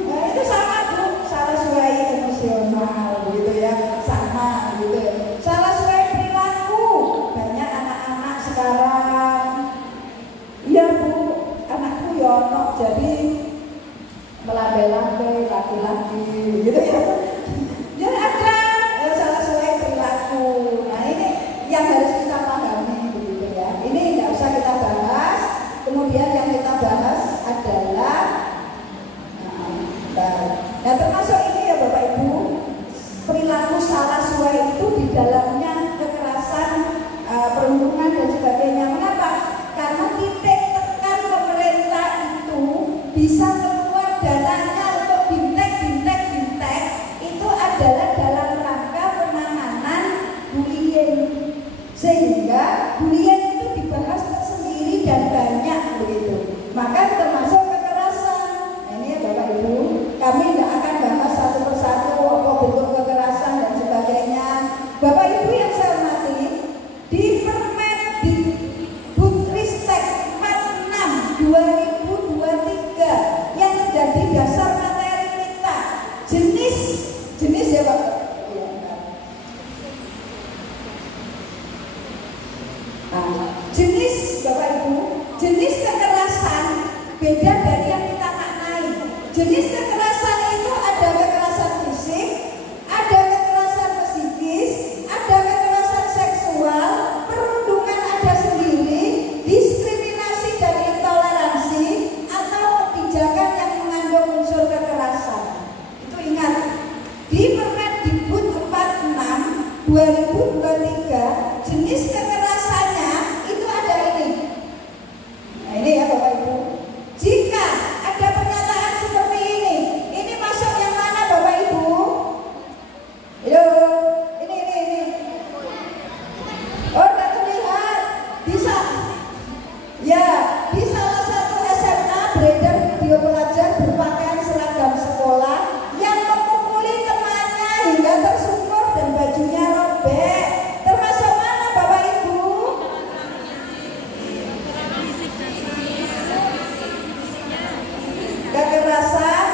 Nah itu sama Bu, salah suai emosional gitu ya, sama gitu. Salah suai perilaku, banyak anak-anak sekarang. Iya Bu, anakku yonok jadi melambai-lambai laki-laki gitu ya. Ya ada salah suai perilaku. Nah ini yang harus kita pahami begitu ya. Ini tidak usah kita bahas. Kemudian yang kita bahas adalah nah termasuk ini ya Bapak Ibu, perilaku salah suai itu di dalamnya kekerasan, perundungan dan sebagainya. Mengapa? Karena titik tekan pemerintah itu bisa keluar dananya untuk bintek itu adalah dalam rangka penanganan bullying, sehingga bullying itu dibahas tersendiri dan banyak begitu. Maka termasuk kekerasan. Nah, ini ya Bapak Ibu, kami tidak akan bahas satu persatu apa bentuk kekerasan dan sebagainya. Bapak Ibu yang saya hormati, di Permendikbudristek 46 2023 yang menjadi dasar materi kita, jenis ya Pak. Jenis Bapak Ibu, jenis kekerasan beda dari yang kita maknai. Jenis kekerasan itu ada kekerasan fisik, ada kekerasan psikis, ada kekerasan seksual, perundungan ada sendiri, diskriminasi dan intoleransi, atau kebijakan yang mengandung unsur kekerasan. Itu ingat, di Permendikbud 46 2023 jenis kekerasannya itu ada ini. Nah ini ya Bapak Ibu. Jika ada pernyataan seperti ini masuk yang mana Bapak Ibu? video pelajar berpakaian seragam sekolah yang memukuli temannya hingga tersungkur dan bajunya robek. Termasuk mana Bapak Ibu? Kekerasan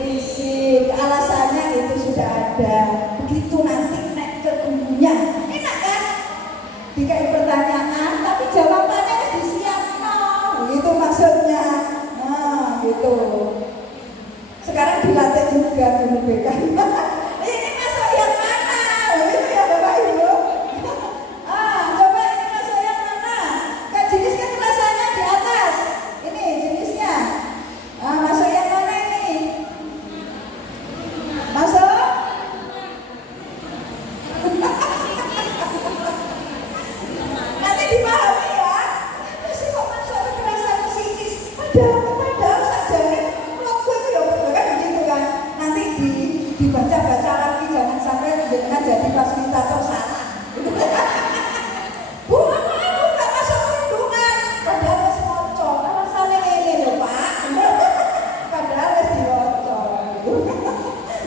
fisik. Alasannya itu sudah ada. Begitu nanti naik ke gurunya, enak kan? Dikai pertanyaan tapi jawabannya disiapkan. Itu maksudnya. Nah, gitu. Sekarang dilatih juga guru BK. Ini masuk yang mana? Itu ya Bapak Ibu. Coba ini masuk yang mana? Kan jenis kekerasannya di atas. Ini jenisnya. Masuk yang mana ini? Masuk? Nanti dipahami ya. Apa sih kok masuk kekerasan psikis? Padahal saja waktu itu ya kan begitu kan. Nanti dibaca-baca lagi, jangan sampai dengan jadi fasilitator salah. Bu, aku nggak masuk perlindungan. Padahal harus ngocok. Alasannya ini loh Pak. Padahal harus diwocok.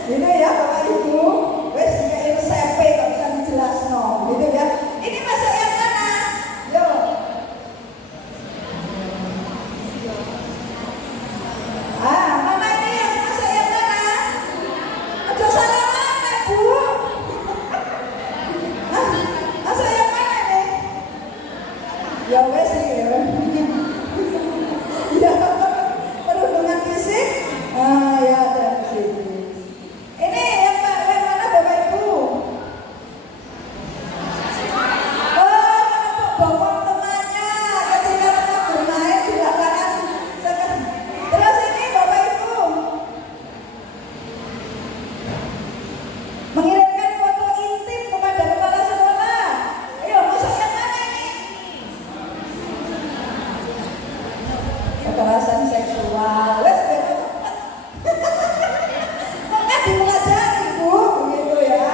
Ini ya Bapak Ibu. Wes kayak resep nggak bisa dijelasno, gitu ya. Ini masuk yang mana? Yo. Mana ini yang masuk yang mana? Aduh salah mana Bu? Masuk yang mana nih? Ya wes ya. Ya perhubungan fisik. Ya dan fisik. Ini yang mana Bapak Ibu? Bokong temannya ketika tengah bermain di lapangan. Terus ini Bapak Ibu mengirimkan foto intim kepada kepala sekolah. Ayo masuk yang mana ini? Kekerasan seksual. Wes cepat. Kok nggak dipelajari Bu? Begitu ya.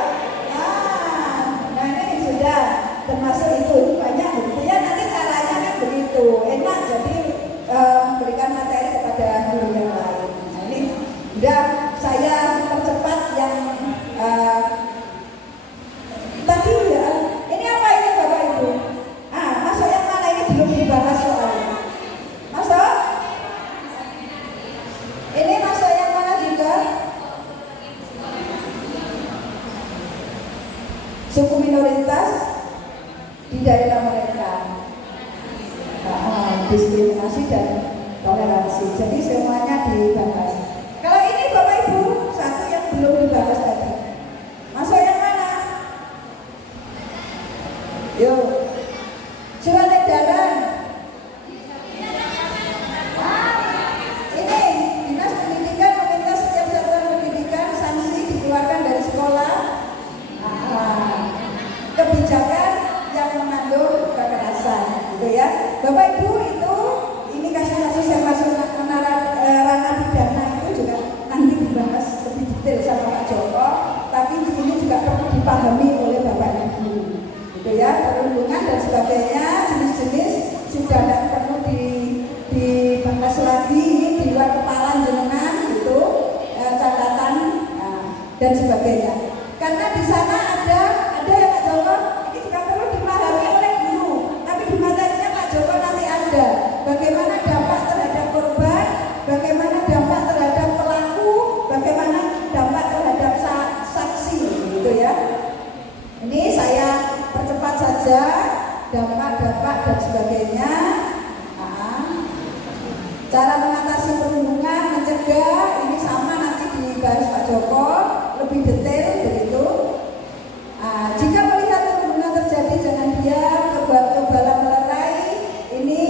Nah ini sudah termasuk itu banyak begitu ya. Nanti caranya kan begitu enak, jadi memberikan materi kepada guru yang lain. Nah ini udah saya percepat yang tadi ya. Ini apa ini Bapak Ibu? Masuk yang mana? Ini belum dibahas soalnya. Masuk? Ini masuk yang mana juga? Suku minoritas di daerah mereka. Diskriminasi dan toleransi. Jadi semuanya dibahas. Kalau ini Bapak Ibu, satu yang belum dibahas tadi. Masuk yang mana? Yuk. Surat edaran. Ini Dinas Pendidikan meminta setiap satuan pendidikan sanksi dikeluarkan dari sekolah. Kebijakan yang mengandung kekerasan, gitu ya. Bapak Ibu itu ini kasus-kasus yang masuk ranah pidana itu juga nanti dibahas lebih detail sama Pak Joko. Tapi ini juga perlu dipahami oleh Bapak Ibu, gitu ya. Perundungan dan sebagainya, jenis-jenis sudah tidak perlu dibahas lagi di luar kepala jenengan, gitu, catatan dan sebagainya. Karena di sana ada yang Pak Joko ini juga perlu dipahami oleh guru. Tapi di materinya Pak Joko nanti ada bagaimana dampak terhadap korban, bagaimana dampak terhadap pelaku, bagaimana dampak terhadap saksi, gitu ya. Ini saya percepat saja dampak-dampak dan sebagainya. Cara mengatasi perundungan, mencegah, ini sama nanti dibahas Pak Joko lebih detail begitu. Jika melihat perundungan terjadi jangan diam, kebalan melerai. Ini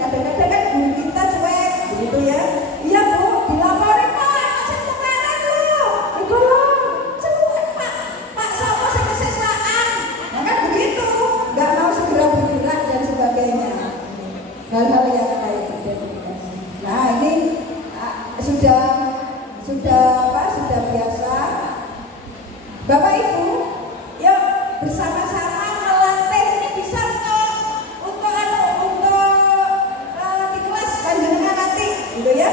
kadang-kadang kan guru kita cuek, begitu ya. Iya Bu, dilaporin Pak, saya tukaran loh. Itu loh, semua Pak sama saya kesesaan. Nah kan begitu, nggak mau segera bergerak dan sebagainya. Hal-hal yang kayak gitu. Nah ini sudah biasa. Bapak Ibu, yuk bersama-sama melatih. Ini bisa untuk di kelas panjenengan nanti, gitu ya.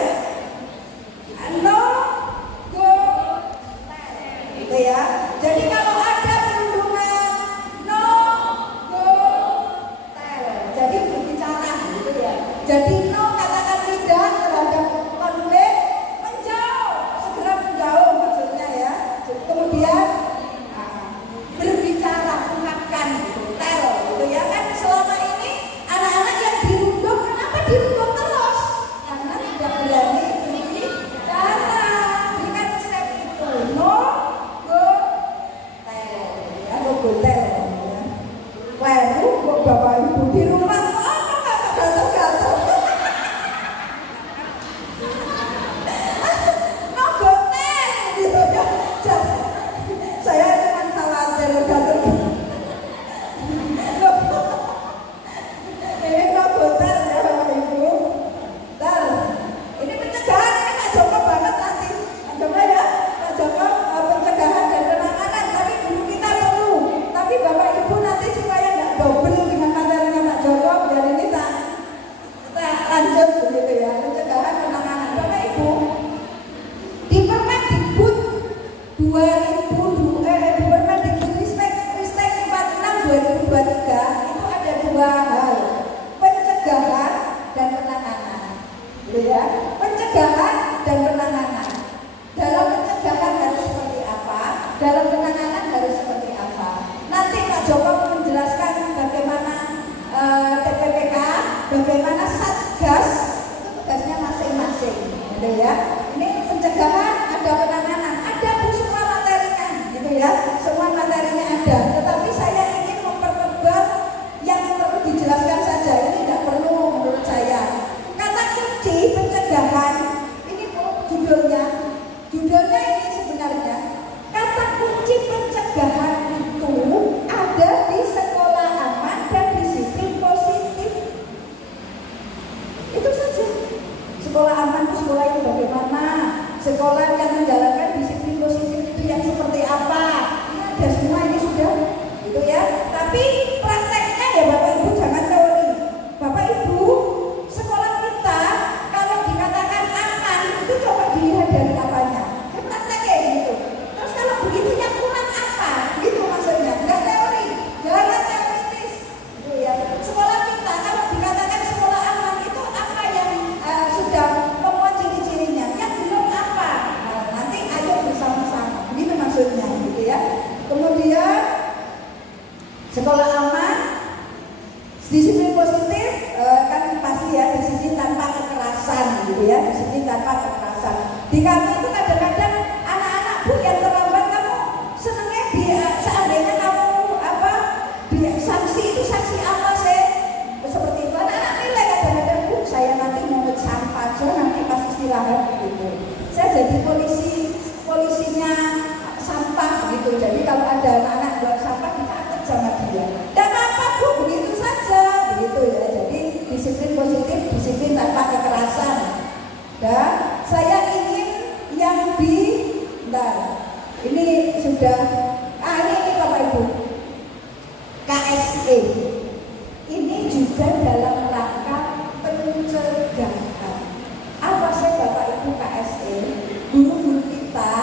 ya. Ini pencegahan, ada penanganan, ada di semua materinya gitu ya, semua materinya ada. Tetapi saya ingin mempertebal yang perlu dijelaskan saja, ini tidak perlu menurut saya. Kata kunci pencegahan ini judulnya ini sebenarnya kata kunci pencegahan itu ada di sekolah aman dan disiplin positif. Itu saja. Sekolah aman itu sekolah yang bagaimana? Sekolah yang menjalankan disiplin positif itu yang seperti apa? Ini ada semua, ini sudah gitu ya. Tapi prakteknya ya Bapak Ibu jangan teori. Bapak Ibu, sekolah kita kalau dikatakan aman itu coba dilihat dari apanya. Prakteknya gitu. Terus kalau begitu yang kurang apa? Gitu maksudnya. Enggak teori, jangan teoritis. Gitu ya. Sekolah kita kalau dikatakan sekolah aman itu apa yang sudah memuat ciri-cirinya? Yang belum apa? Nah, nanti ayo bersama-sama. Gitu maksudnya, gitu ya. Kemudian sekolah aman, disiplin positif kan pasti ya, disiplin tanpa kekerasan gitu ya, disiplin tanpa kekerasan. Di kami itu kadang-kadang anak-anak Bu yang terlambat, kamu senangnya seandainya kamu di sanksi itu sanksi apa sih? Seperti itu anak-anak nilai kadang-kadang Bu, saya nanti mau sampah aja nanti pas istirahat gitu. Saya jadi polisinya sampah gitu. Jadi kalau ada anak-anak buat sampah dicatat sama dia. Dan apa Bu, begitu saja, begitu ya. Jadi disiplin positif, disiplin tanpa kekerasan. Dan saya ingin yang ini sudah ini Bapak Ibu KSE ini juga dalam rangka pencegahan. Apa sih Bapak Ibu KSE? Guru-guru kita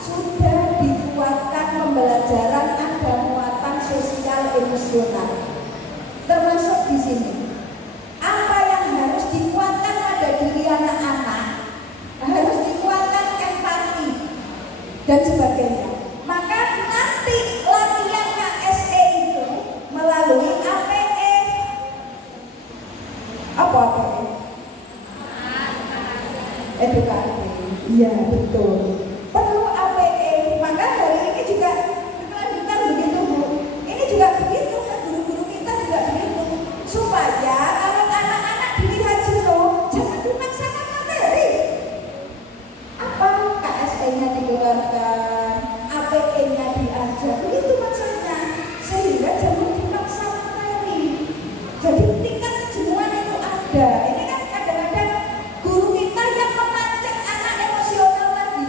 sudah dikuatkan pembelajaran, ada muatan sosial emosional termasuk di sini. Apa yang harus dikuatkan pada diri anak-anak? Harus dikuatkan empati dan sebagainya. Maka nanti latihan KSE itu melalui APE. Apa APE? Edukasi. Iya betul. Perlu APE. Maka hari ini juga berkelanjutan begitu Bu. Ini juga begitu kan, guru-guru kita juga begitu. Supaya kalau anak-anak dilihat jenuh, jangan dipaksakan materi. Apa KSE-nya dikeluarkan, APE-nya diajar, begitu maksudnya. Sehingga jangan dipaksa materi. Jadi tingkat kejenuhan itu ada. Ini kan kadang-kadang guru kita yang memancing anak emosional tadi.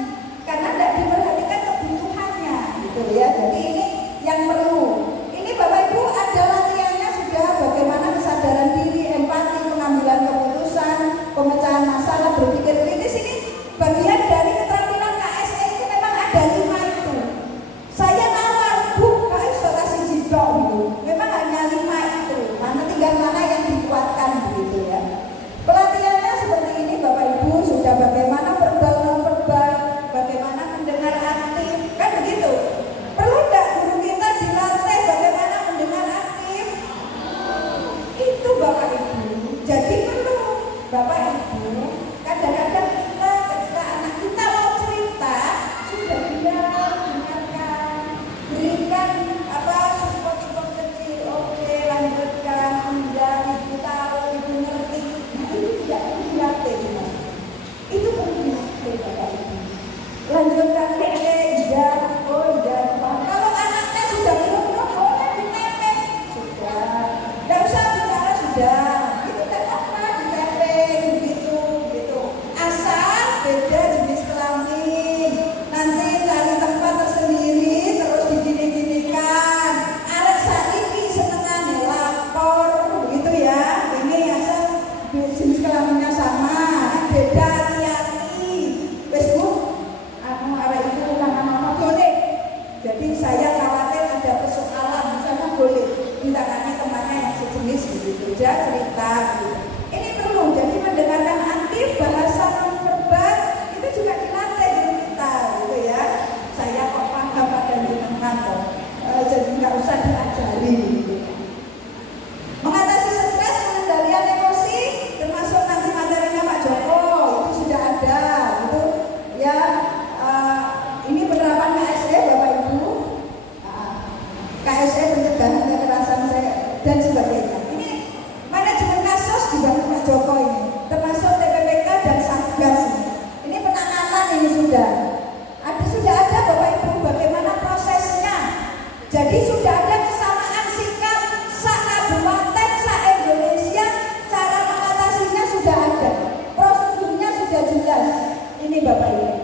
baik.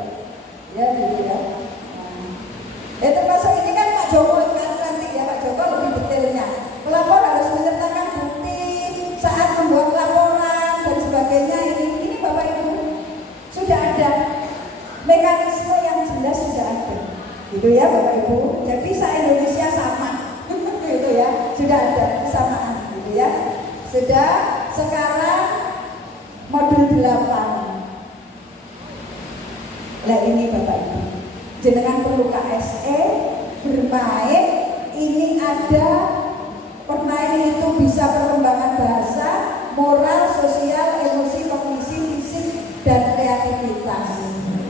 Ya gitu ya. Termasuk ini kan Pak Joko kan nanti ya, Pak Joko lebih detailnya. Pelapor harus menyertakan bukti saat membuat laporan dan sebagainya. Ini Bapak Ibu sudah ada mekanisme yang jelas, sudah ada. Gitu ya Bapak Ibu. Jadi se-Indonesia sama. Gitu ya. Sudah ada kesamaan gitu ya. Sudah sekarang modul 8. Nah ini Bapak Ibu, jenengan perlu KSE bermain. Ini ada bermain itu bisa perkembangan bahasa, moral, sosial, emosi, kognisi, fisik, dan kreativitas.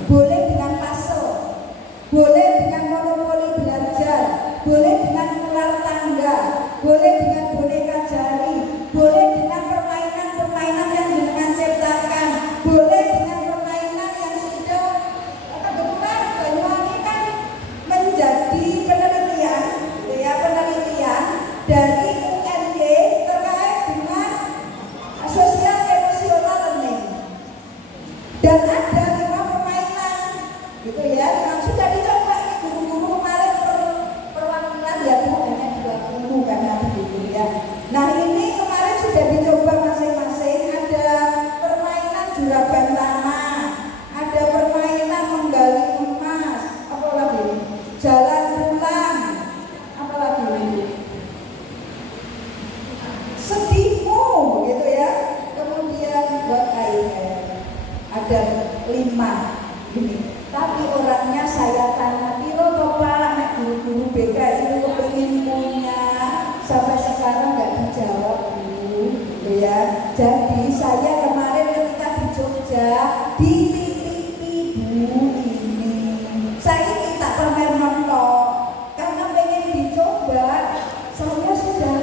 Boleh dengan puzzle, boleh dengan monopoli belajar, boleh dengan ular tangga, boleh dengan boneka jari, boleh dengan permainan-permainan yang jenengan ciptakan, boleh dengan permainan yang sudah kebetulan Banyuwangi kan menjadi penelitian, ya penelitian dari UNY terkait dengan sosial emosional learning, dan ada 5 permainan, gitu ya, yang sudah dicoba guru-guru kemarin perwakilan ya Bu, hanya 20 karena begitu ya. Nah ini kemarin sudah dicoba masing-masing, ada permainan juragan tanah, ada permainan menggali emas, apa lagi? Jalan pulang, apa lagi ini? Sedihmu, gitu ya. Kemudian buat airnya ada 5 ini. Tapi orangnya saya tanya, piro Bapak, nek guru-guru BK itu kepingin punya, sampai sekarang nggak dijawab Bu, gitu ya. Jadi saya kemarin ketika di Jogja dititipi Bu ini, saya minta permen mentok karena pengen dicoba. Saya sudah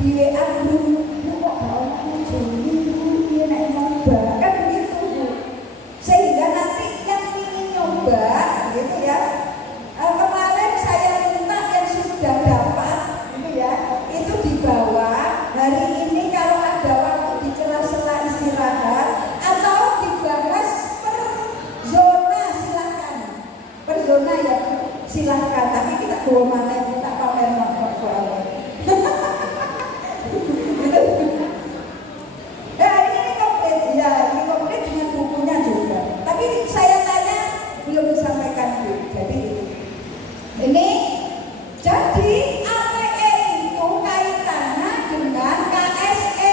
di WA dulu, Bu kok gak orang jadi Bu, ini nek nyoba kan begitu Bu, sehingga nanti yang ingin nyoba gitu ya. Kemarin saya minta yang sudah dapat gitu ya, itu dibawa hari ini kalau ada waktu di sela-sela istirahat atau dibahas per zona, silahkan per zona ya silahkan, tapi kita bawa mana kita pamer motor soalnya. Ini komplit ya, ini komplit dengan bukunya juga. Tapi saya tanya belum disampaikan Bu. Jadi ini jadi APE itu kaitannya dengan KSE.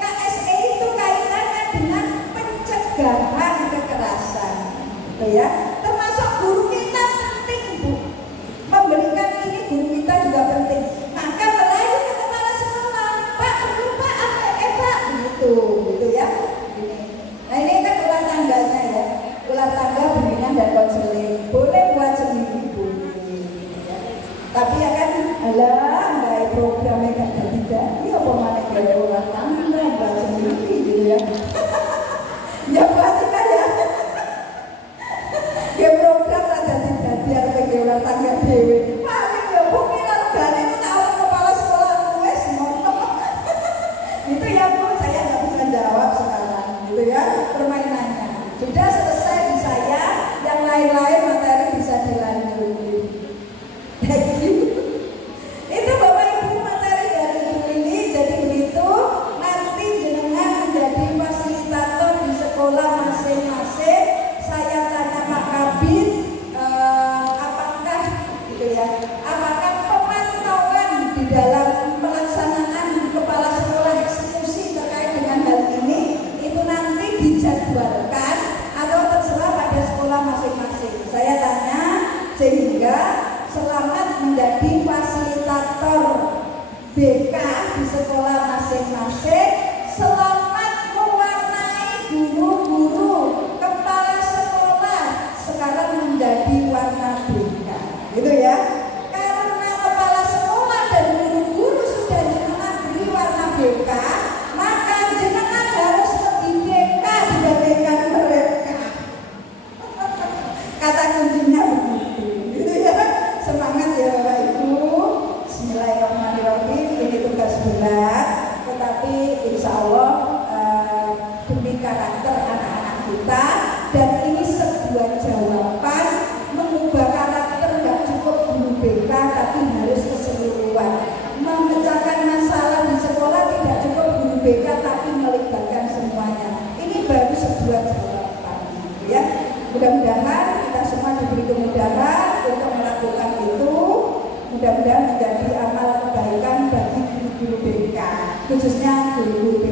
KSE itu kaitannya dengan pencegahan kekerasan, gitu ya. Termasuk guru kita penting Bu, memberikan ini guru kita juga penting. Maka merayu ke kepala sekolah, Pak perlu Pak APE Pak, gitu ya. Ini. Nah ini kan ular tangganya ya, ular tangga bimbingan dan konseling. Boleh buat sendiri boleh. Tapi ya kan, alah, nggak programnya kan jadi apa mana gaya ular tangga buat sendiri gitu ya. Ya buat kita ya. Ya program ada tidak biar bagi ular tangga dewe. Paling ya Bu kira dan itu tahu kepala sekolah gue semua. Itu ya Bu, saya nggak bisa jawab sekarang, gitu ya permainannya. Sudah selesai di saya, yang lain-lain materi bisa dilanjut. Itu Bapak Ibu materi dari Ibu ini. Jadi begitu, nanti jenengan menjadi fasilitator di sekolah masing-masing. Saya tanya Pak Kabin, apakah gitu ya, apakah pemantauan di dalam pelaksanaan kepala sekolah eksekusi terkait dengan hal ini itu nanti dijadwalkan atau terserah pada sekolah masing-masing. Saya tanya sehingga selamat menjadi fasilitator BK di sekolah masing-masing, selamat mewarnai guru-guru kepala sekolah sekarang menjadi warna BK, gitu ya. Karena kepala sekolah dan guru-guru sudah jenengan beri warna BK, maka jenengan harus lebih BK dibandingkan mereka. Kata kuncinya begitu, gitu ya. Semangat ya Bapak Ibu. Bismillahirrahmanirrahim. Ini tugas berat, tetapi BK tapi melibatkan semuanya. Ini baru sebuah jawaban, ya. Mudah-mudahan kita semua diberi kemudahan untuk melakukan itu. Mudah-mudahan menjadi amal kebaikan bagi guru-guru BK, khususnya guru-guru BK